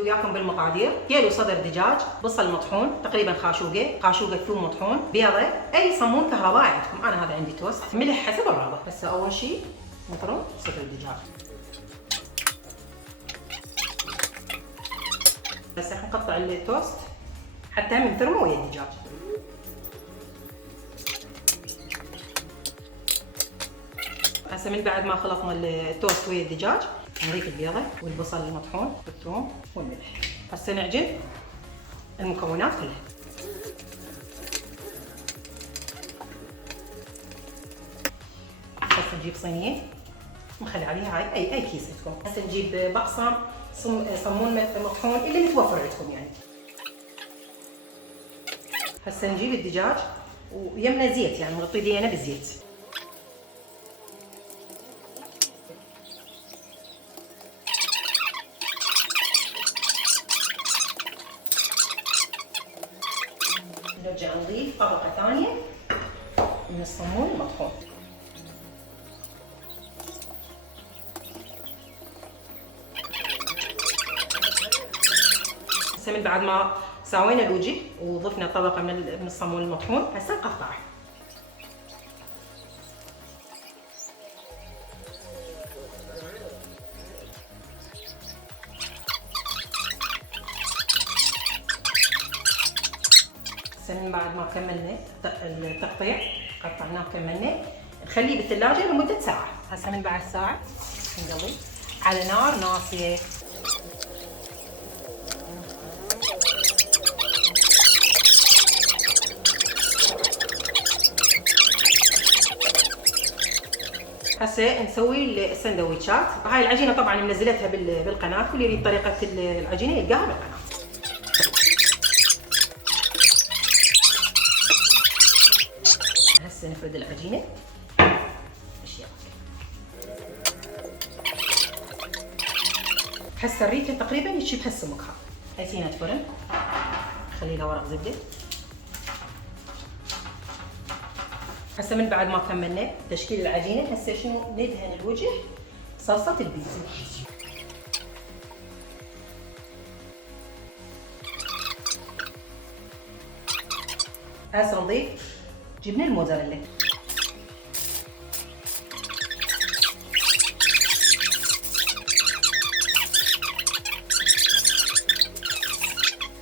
ابدي وياكم بالمقادير. كيلو صدر دجاج، بصل مطحون تقريبا خاشوقه ثوم مطحون، بيضه، اي صمون كهربائي عندكم. انا هذا عندي توست، ملح حسب الرغبه. هسه اول شيء نفرم صدر الدجاج. هسه نقطع التوست حتى هم نفرمه ويا الدجاج. هسه من بعد ما خلطنا التوست ويا الدجاج نضيف البيضه والبصل المطحون والثوم والملح. هسه نعجن المكونات كلها. هسه نجيب صينيه نخلي عليها هاي اي كيس عندكم. هسه نجيب بقسم صمون مطحون اللي متوفر عندكم يعني. هسه نجيب الدجاج ويمنا زيت، يعني نغطي دينا بالزيت. نرجع نضيف طبقة ثانية من الصمون المطحون. هسه من بعد ما سوينا الوجه وضفنا طبقة من الصمون المطحون، هسه نقطعه. من بعد ما كملنا التقطيع قطعناه وكملنا نخليه بالثلاجة لمدة ساعة. هسه من بعد ساعة نقلي على نار ناصية. هسه نسوي السندويتشات. هاي العجينة طبعا منزلتها بالقناة، واللي يريد طريقة العجينة يلقاها بالقناة. هسه نفرد العجينة بالشياكة. هسه الريفة تقريبا يشبه السمك. هاي سينة فرن خلي لها ورق زبدة. هسه من بعد ما كملنا تشكيل العجينة، هسه شنو ندهن الوجه صلصة البيتزا. هسه نضيف جبنة الموزاريلا.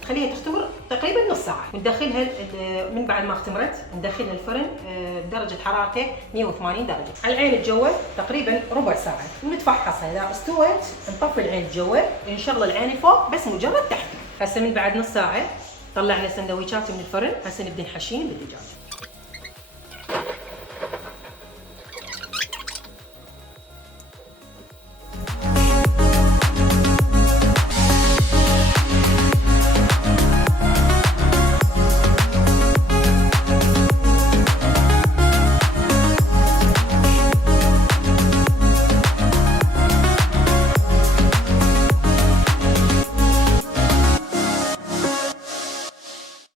خليها تختمر تقريبا نص ساعة وندخلها. من بعد ما اختمرت ندخلها الفرن بدرجة حرارته 180 درجة على العين الجوال تقريبا ربع ساعة، ونتفحصها. إذا استوت نطفي العين الجوال نشغل العين فوق بس مجرد تحمير. هسه من بعد نص ساعة طلعنا سندويشات من الفرن. هسه نبدا نحشين بالدجاج.